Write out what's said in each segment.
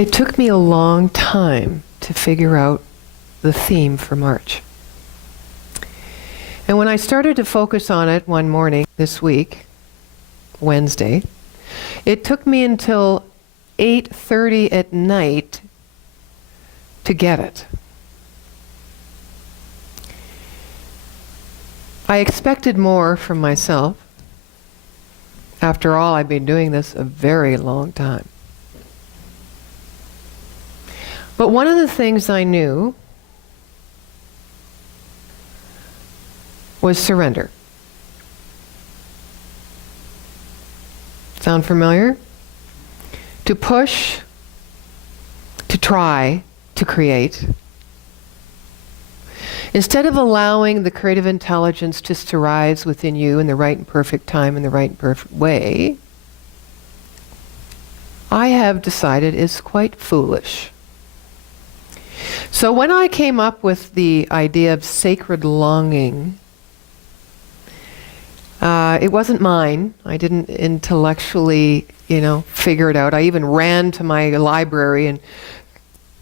It took me a long time to figure out the theme for March. And when I started to focus on it one morning this week, Wednesday, it took me until 8:30 at night to get it. I expected more from myself. After all, I've been doing this a very long time. But one of the things I knew was surrender. Sound familiar? To push, to try, to create. Instead of allowing the creative intelligence just to rise within you in the right and perfect time, in the right and perfect way, I have decided is quite foolish. So when I came up with the idea of sacred longing, it wasn't mine. I didn't intellectually, figure it out. I even ran to my library and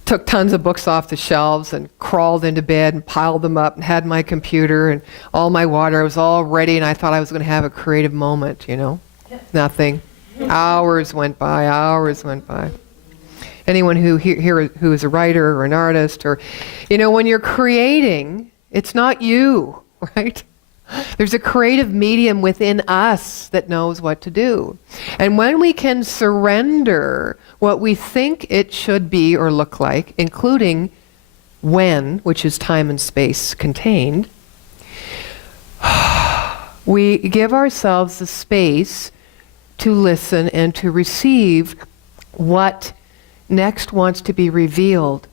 took tons of books off the shelves and crawled into bed and piled them up and had my computer and all my water. I was all ready and I thought I was going to have a creative moment, Nothing. Hours went by. Anyone who who is a writer or an artist or, when you're creating, it's not you, right? There's a creative medium within us that knows what to do. And when we can surrender what we think it should be or look like, including when, which is time and space contained, we give ourselves the space to listen and to receive what next wants to be revealed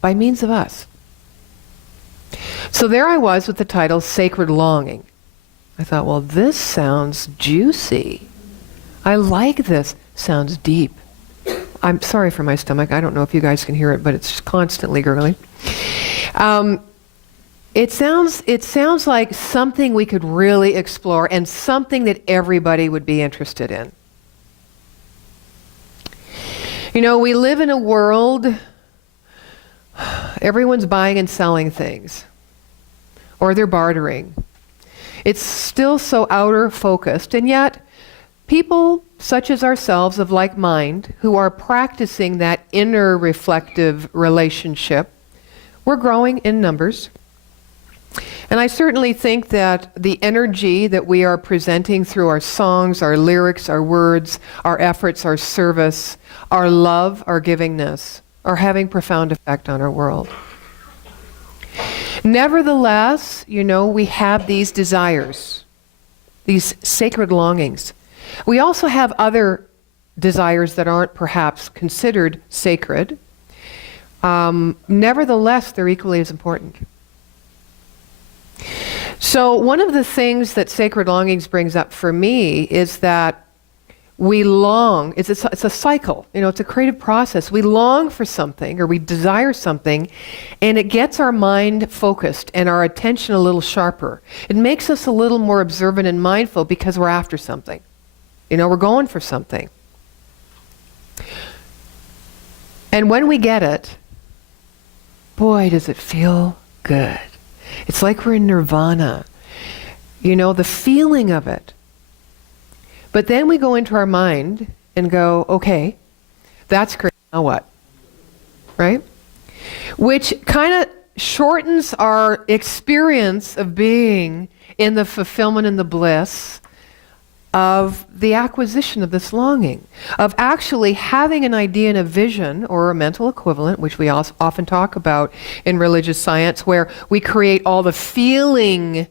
by means of us. So there I was with the title Sacred Longing. I thought, well, this sounds juicy. I like this. Sounds deep. I'm sorry for my stomach. I don't know if you guys can hear it, but it's constantly gurgling. It sounds like something we could really explore and something that everybody would be interested in. We live in a world, everyone's buying and selling things, or they're bartering. It's still so outer focused, and yet people such as ourselves of like mind who are practicing that inner reflective relationship, we're growing in numbers. And I certainly think that the energy that we are presenting through our songs, our lyrics, our words, our efforts, our service, our love, our givingness, are having profound effect on our world. Nevertheless, we have these desires, these sacred longings. We also have other desires that aren't perhaps considered sacred. Nevertheless, they're equally as important. So one of the things that sacred longings brings up for me is that we long, it's a cycle, it's a creative process. We long for something or we desire something and it gets our mind focused and our attention a little sharper. It makes us a little more observant and mindful because we're after something. We're going for something. And when we get it, boy, does it feel good. It's like we're in nirvana. The feeling of it. But then we go into our mind and go, okay, that's great, now what? Right? Which kind of shortens our experience of being in the fulfillment and the bliss of the acquisition of this longing, of actually having an idea and a vision or a mental equivalent, which we also often talk about in religious science, where we create all the feelingness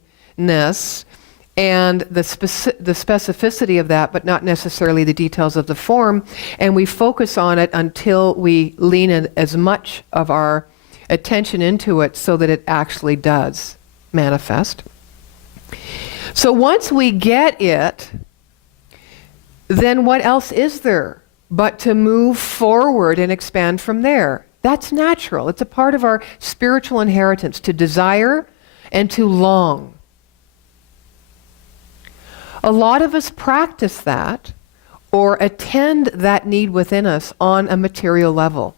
and the specificity of that, but not necessarily the details of the form, and we focus on it until we lean in as much of our attention into it so that it actually does manifest. So once we get it, then what else is there but to move forward and expand from there? That's natural. It's a part of our spiritual inheritance to desire and to long. A lot of us practice that or attend that need within us on a material level.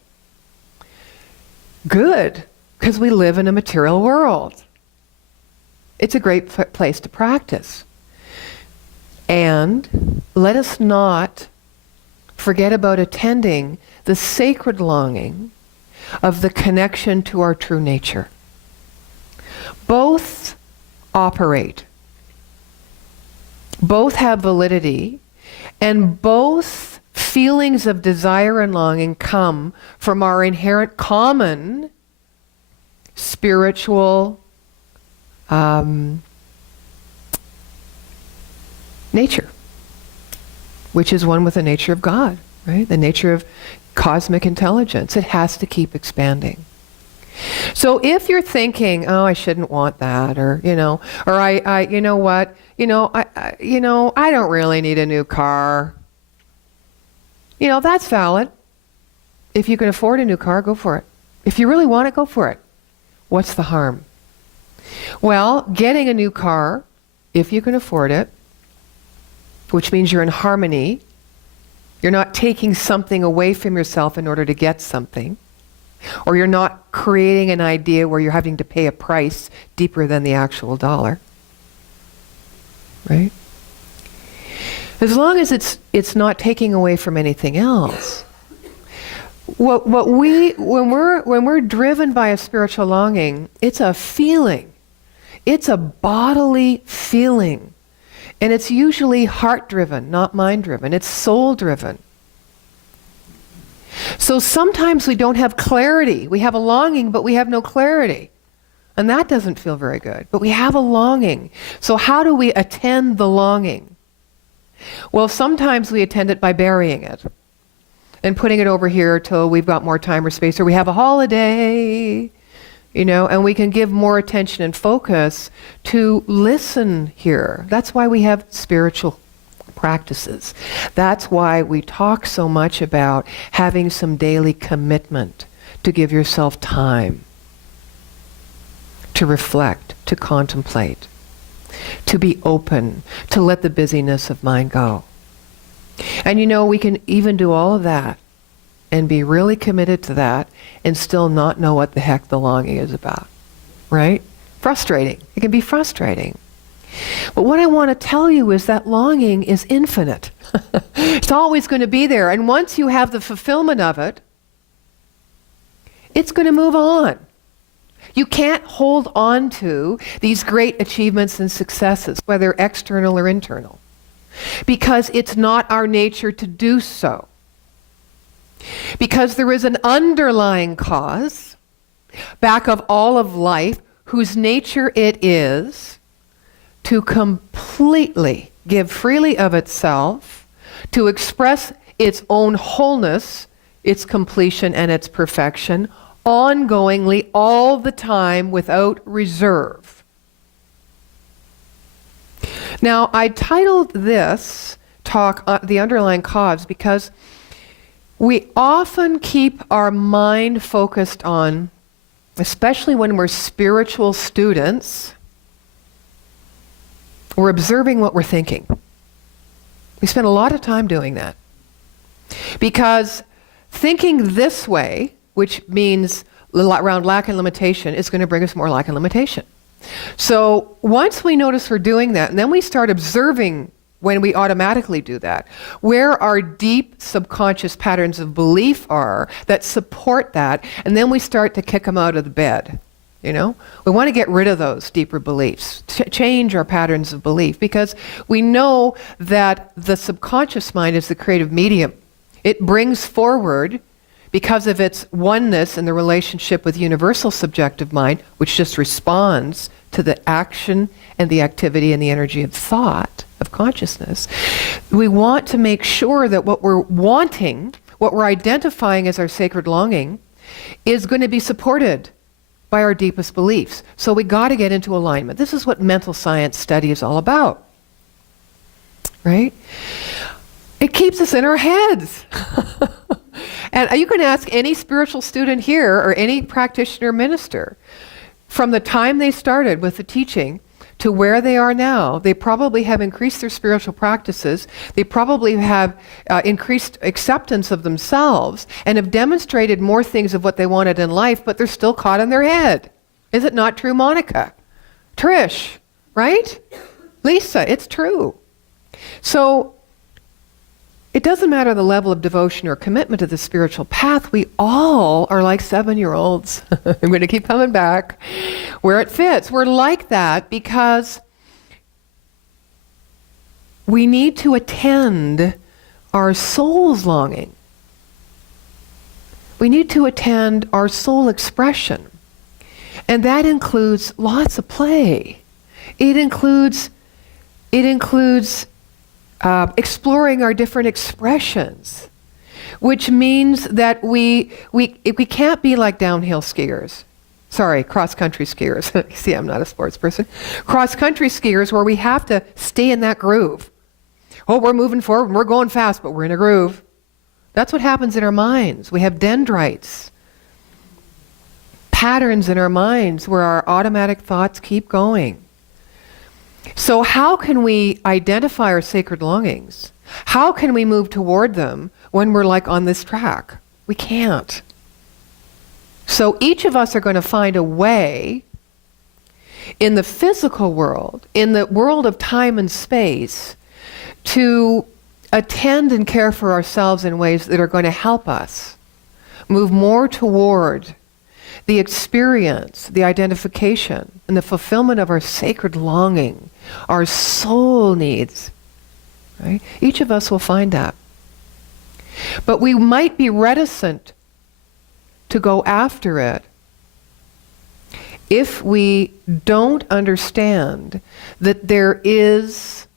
Good, because we live in a material world. It's a great place to practice. And let us not forget about attending the sacred longing of the connection to our true nature. Both operate. Both have validity, and both feelings of desire and longing come from our inherent common spiritual nature, which is one with the nature of God, right? The nature of cosmic intelligence. It has to keep expanding. So if you're thinking, oh, I shouldn't want that, or, or I you know what, I don't really need a new car. That's valid. If you can afford a new car, go for it. If you really want it, go for it. What's the harm? Well, getting a new car, if you can afford it, which means you're in harmony, you're not taking something away from yourself in order to get something, or you're not creating an idea where you're having to pay a price deeper than the actual dollar, right? As long as it's not taking away from anything else. When we're driven by a spiritual longing, it's a feeling. It's a bodily feeling. And it's usually heart-driven, not mind-driven. It's soul-driven. So sometimes we don't have clarity. We have a longing, but we have no clarity. And that doesn't feel very good. But we have a longing. So how do we attend the longing? Well, sometimes we attend it by burying it and putting it over here till we've got more time or space, or we have a holiday, and we can give more attention and focus to listen here. That's why we have spiritual practices. That's why we talk so much about having some daily commitment to give yourself time to reflect, to contemplate, to be open, to let the busyness of mind go. And we can even do all of that and be really committed to that and still not know what the heck the longing is about, right? Frustrating. It can be frustrating. But what I want to tell you is that longing is infinite. It's always going to be there. And once you have the fulfillment of it, it's going to move on. You can't hold on to these great achievements and successes, whether external or internal, because it's not our nature to do so. Because there is an underlying cause back of all of life whose nature it is to completely give freely of itself, to express its own wholeness, its completion, and its perfection, ongoingly, all the time, without reserve. Now, I titled this talk, The Underlying Cause, because we often keep our mind focused on, especially when we're spiritual students, we're observing what we're thinking. We spend a lot of time doing that. Because thinking this way, which means around lack and limitation, is going to bring us more lack and limitation. So once we notice we're doing that, and then we start observing when we automatically do that, where our deep subconscious patterns of belief are that support that, and then we start to kick them out of the bed. We want to get rid of those deeper beliefs, change our patterns of belief, because we know that the subconscious mind is the creative medium. It brings forward, because of its oneness in the relationship with universal subjective mind, which just responds to the action and the activity and the energy of thought, of consciousness. We want to make sure that what we're wanting, what we're identifying as our sacred longing, is going to be supported by our deepest beliefs. So we got to get into alignment. This is what mental science study is all about, right? It keeps us in our heads. And you can ask any spiritual student here or any practitioner minister, from the time they started with the teaching to where they are now, they probably have increased their spiritual practices. They probably have increased acceptance of themselves and have demonstrated more things of what they wanted in life, but they're still caught in their head. Is it not true, Monica? Trish, right? Lisa, it's true. So it doesn't matter the level of devotion or commitment to the spiritual path. We all are like 7-year-olds. I'm going to keep coming back where it fits. We're like that because we need to attend our soul's longing. We need to attend our soul expression. And that includes lots of play. It includes exploring our different expressions, which means that we can't be like downhill skiers. Sorry, cross-country skiers. See, I'm not a sports person. Cross-country skiers where we have to stay in that groove. Oh, we're moving forward and we're going fast, but we're in a groove. That's what happens in our minds. We have dendrites, patterns in our minds where our automatic thoughts keep going. So how can we identify our sacred longings? How can we move toward them when we're like on this track? We can't. So each of us are going to find a way in the physical world, in the world of time and space, to attend and care for ourselves in ways that are going to help us move more toward the experience, the identification, and the fulfillment of our sacred longing, our soul needs. Right? Each of us will find that. But we might be reticent to go after it if we don't understand that there is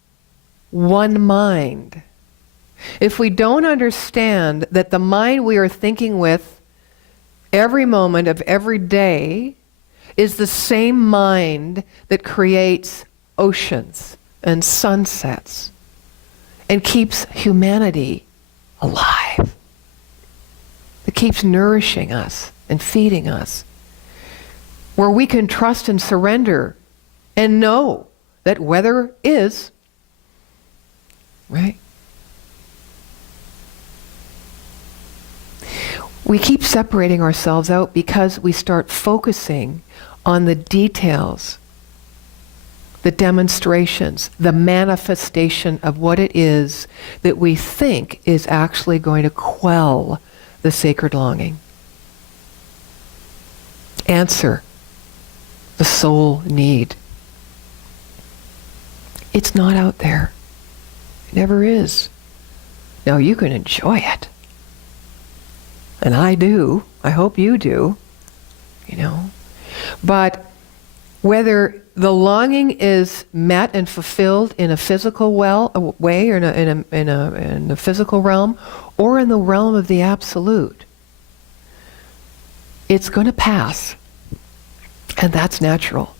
one mind. If we don't understand that the mind we are thinking with every moment of every day is the same mind that creates oceans and sunsets and keeps humanity alive. It keeps nourishing us and feeding us. Where we can trust and surrender and know that weather is, right? We keep separating ourselves out because we start focusing on the details, the demonstrations, the manifestation of what it is that we think is actually going to quell the sacred longing. Answer the soul need. It's not out there. It never is. Now you can enjoy it. And I do. I hope you do. You know. But whether the longing is met and fulfilled in a physical way, or in a physical realm, or in the realm of the absolute, it's going to pass. And that's natural.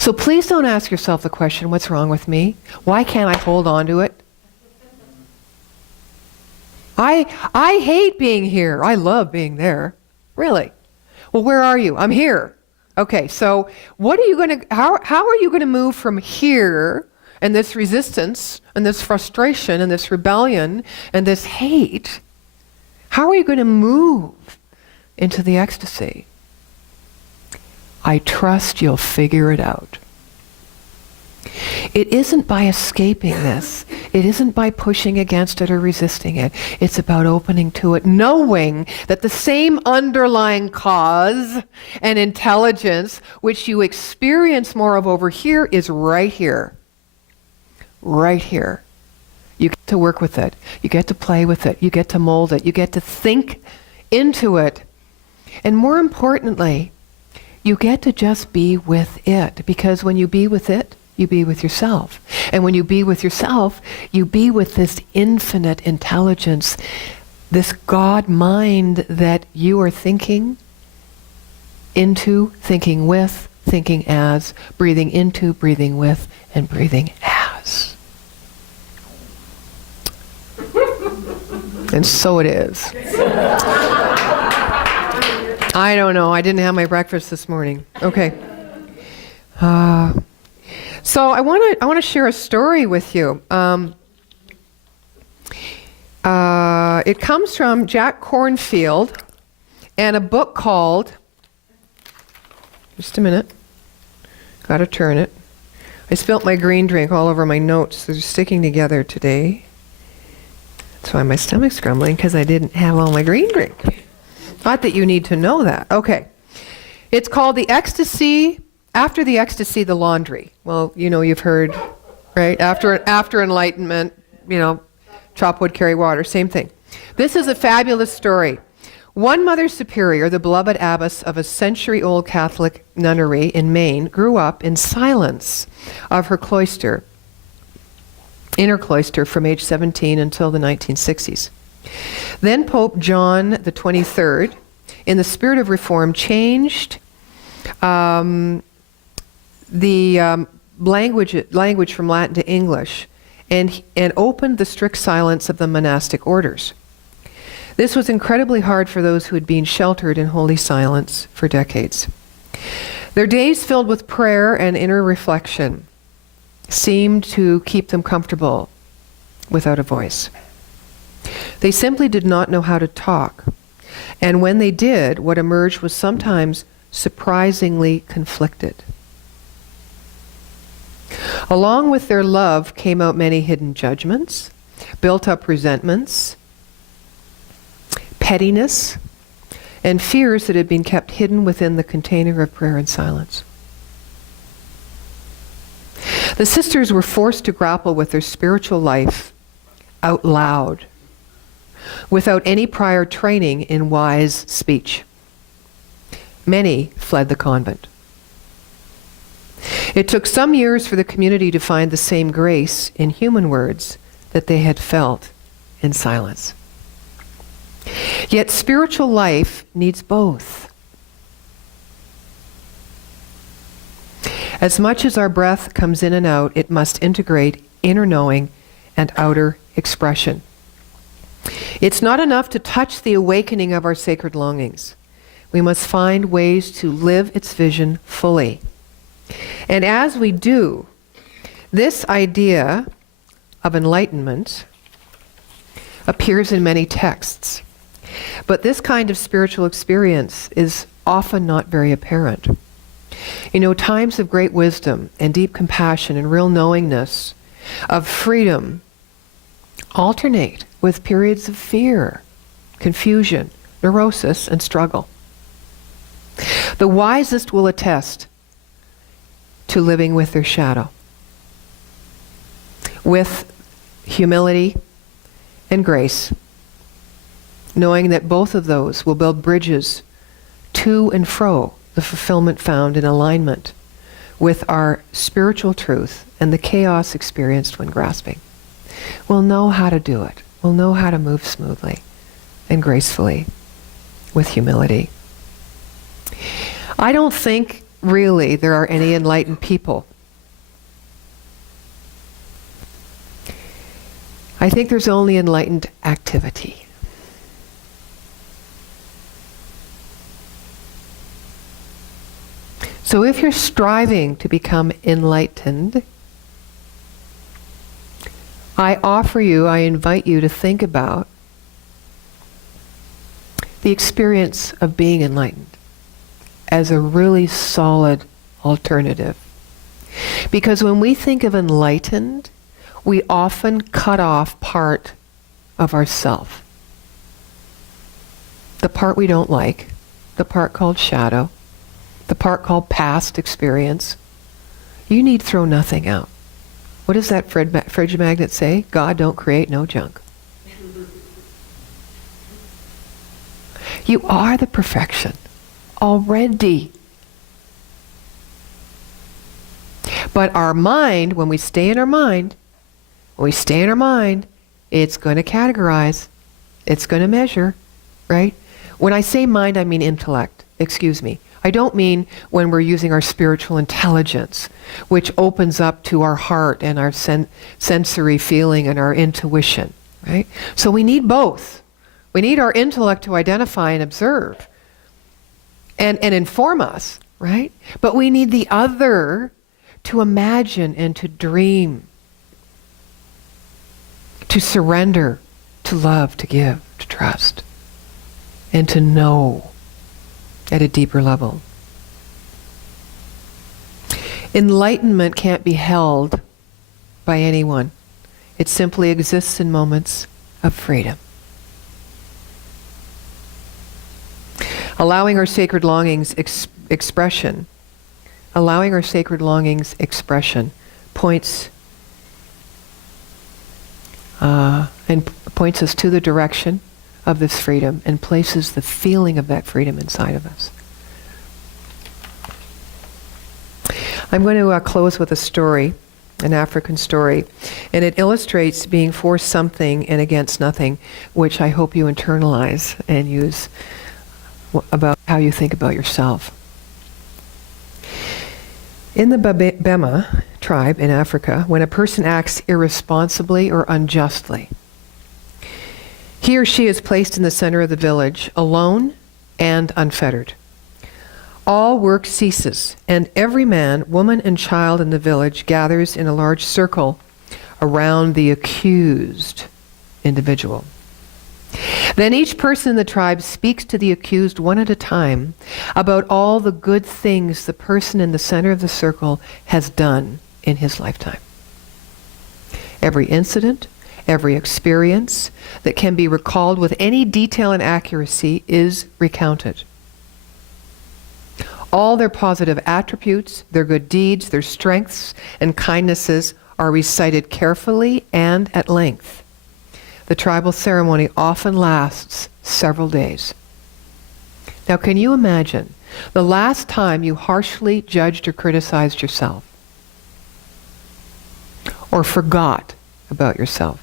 So please don't ask yourself the question, what's wrong with me? Why can't I hold on to it? I hate being here. I love being there. Really? Well, where are you? I'm here. Okay, so what are you going to, how are you going to move from here and this resistance and this frustration and this rebellion and this hate? How are you going to move into the ecstasy? I trust you'll figure it out. It isn't by escaping this. It isn't by pushing against it or resisting it. It's about opening to it, knowing that the same underlying cause and intelligence which you experience more of over here is right here. Right here. You get to work with it. You get to play with it. You get to mold it. You get to think into it. And more importantly, you get to just be with it. Because when you be with it, you be with yourself. And when you be with yourself, you be with this infinite intelligence, this God mind that you are thinking into, thinking with, thinking as, breathing into, breathing with, and breathing as. And so it is. I don't know. I didn't have my breakfast this morning. Okay. So I want to share a story with you. It comes from Jack Kornfield and a book called, just a minute, got to turn it. I spilt my green drink all over my notes. They're sticking together today. That's why my stomach's grumbling, because I didn't have all my green drink. Not that you need to know that. Okay. It's called The Ecstasy, After the Ecstasy, the Laundry. Well, you've heard, right? After Enlightenment, chop wood, carry water, same thing. This is a fabulous story. One Mother Superior, the beloved abbess of a century-old Catholic nunnery in Maine, grew up in silence of her cloister, inner cloister, from age 17 until the 1960s. Then Pope John the 23rd, in the spirit of reform, changed the language from Latin to English and opened the strict silence of the monastic orders. This was incredibly hard for those who had been sheltered in holy silence for decades. Their days filled with prayer and inner reflection seemed to keep them comfortable without a voice. They simply did not know how to talk. And when they did, what emerged was sometimes surprisingly conflicted. Along with their love came out many hidden judgments, built-up resentments, pettiness, and fears that had been kept hidden within the container of prayer and silence. The sisters were forced to grapple with their spiritual life out loud, without any prior training in wise speech. Many fled the convent. It took some years for the community to find the same grace in human words that they had felt in silence. Yet spiritual life needs both. As much as our breath comes in and out, it must integrate inner knowing and outer expression. It's not enough to touch the awakening of our sacred longings. We must find ways to live its vision fully. And as we do, this idea of enlightenment appears in many texts. But this kind of spiritual experience is often not very apparent. Times of great wisdom and deep compassion and real knowingness of freedom alternate with periods of fear, confusion, neurosis, and struggle. The wisest will attest to living with their shadow, with humility and grace, knowing that both of those will build bridges to and fro the fulfillment found in alignment with our spiritual truth and the chaos experienced when grasping. We'll know how to do it. We'll know how to move smoothly and gracefully with humility. I don't think really there are any enlightened people. I think there's only enlightened activity. So if you're striving to become enlightened, I invite you to think about the experience of being enlightened as a really solid alternative. Because when we think of enlightened, we often cut off part of ourself. The part we don't like, the part called shadow, the part called past experience. You need throw nothing out. What does that fridge magnet say? God don't create no junk. You are the perfection already. But our mind, when we stay in our mind, it's going to categorize. It's going to measure, right? When I say mind, I mean intellect. Excuse me. I don't mean when we're using our spiritual intelligence, which opens up to our heart and our sensory feeling and our intuition, right? So we need both. We need our intellect to identify and observe and inform us, right? But we need the other to imagine and to dream, to surrender, to love, to give, to trust, and to know at a deeper level. Enlightenment can't be held by anyone. It simply exists in moments of freedom. Allowing our sacred longings expression points us to the direction of this freedom and places the feeling of that freedom inside of us. I'm going to close with a story, an African story, and it illustrates being for something and against nothing, which I hope you internalize and use about how you think about yourself. In the Bema Tribe in Africa, when a person acts irresponsibly or unjustly, he or she is placed in the center of the village, alone and unfettered. All work ceases, and every man, woman, and child in the village gathers in a large circle around the accused individual. Then each person in the tribe speaks to the accused one at a time about all the good things the person in the center of the circle has done in his lifetime. Every incident, every experience that can be recalled with any detail and accuracy is recounted. All their positive attributes, their good deeds, their strengths and kindnesses are recited carefully and at length. The tribal ceremony often lasts several days. Now, can you imagine the last time you harshly judged or criticized yourself? Or forgot about yourself?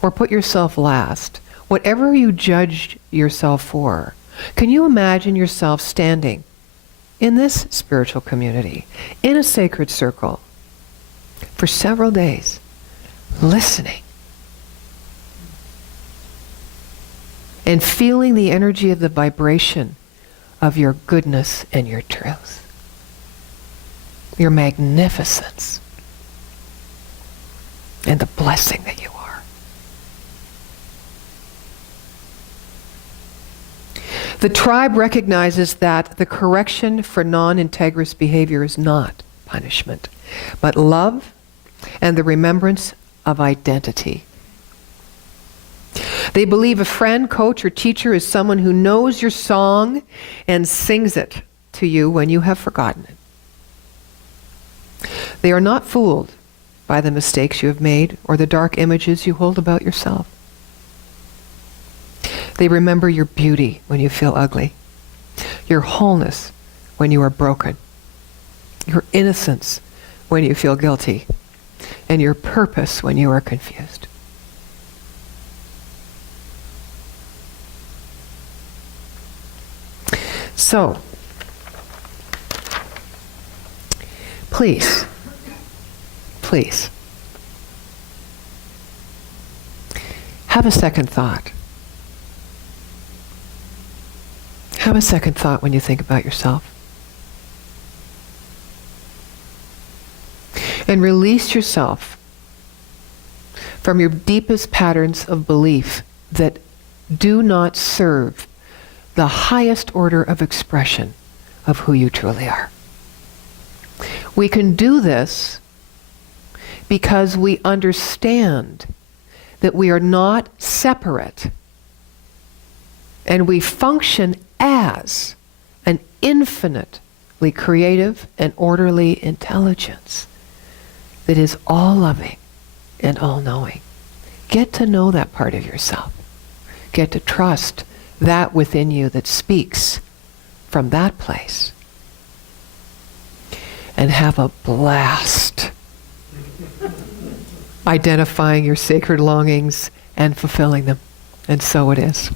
Or put yourself last? Whatever you judged yourself for, can you imagine yourself standing in this spiritual community, in a sacred circle, for several days, listening and feeling the energy of the vibration of your goodness and your truth, your magnificence, and the blessing that you are? The tribe recognizes that the correction for non-integrous behavior is not punishment, but love and the remembrance of identity. They believe a friend, coach, or teacher is someone who knows your song and sings it to you when you have forgotten it. They are not fooled by the mistakes you have made or the dark images you hold about yourself. They remember your beauty when you feel ugly, your wholeness when you are broken, your innocence when you feel guilty, and your purpose when you are confused. So, please, have a second thought. Have a second thought when you think about yourself. And release yourself from your deepest patterns of belief that do not serve the highest order of expression of who you truly are. We can do this because we understand that we are not separate, and we function as an infinitely creative and orderly intelligence that is all-loving and all-knowing. Get to know that part of yourself. Get to trust that within you that speaks from that place. And have a blast identifying your sacred longings and fulfilling them. And so it is.